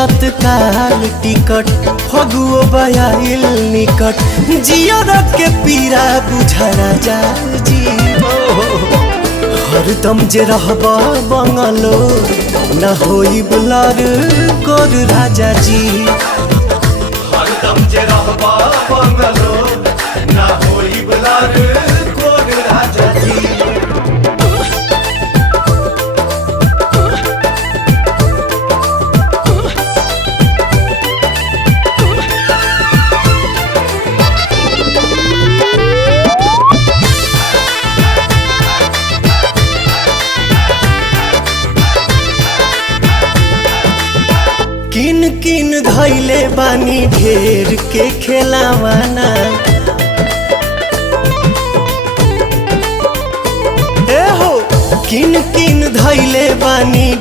तत्काल टिकट फगुओ बयाइल निकट जियर के पीरा बुझा राजा जी हरदम जे रहबा बंगलो न होई बुलार गोर राजा जी हरदम जे रहबा बंगलो न होई बुलार गोर राजा जी। किन किन धैले बानी ढेर के खेलावाना ए हो किन किन धैले बानी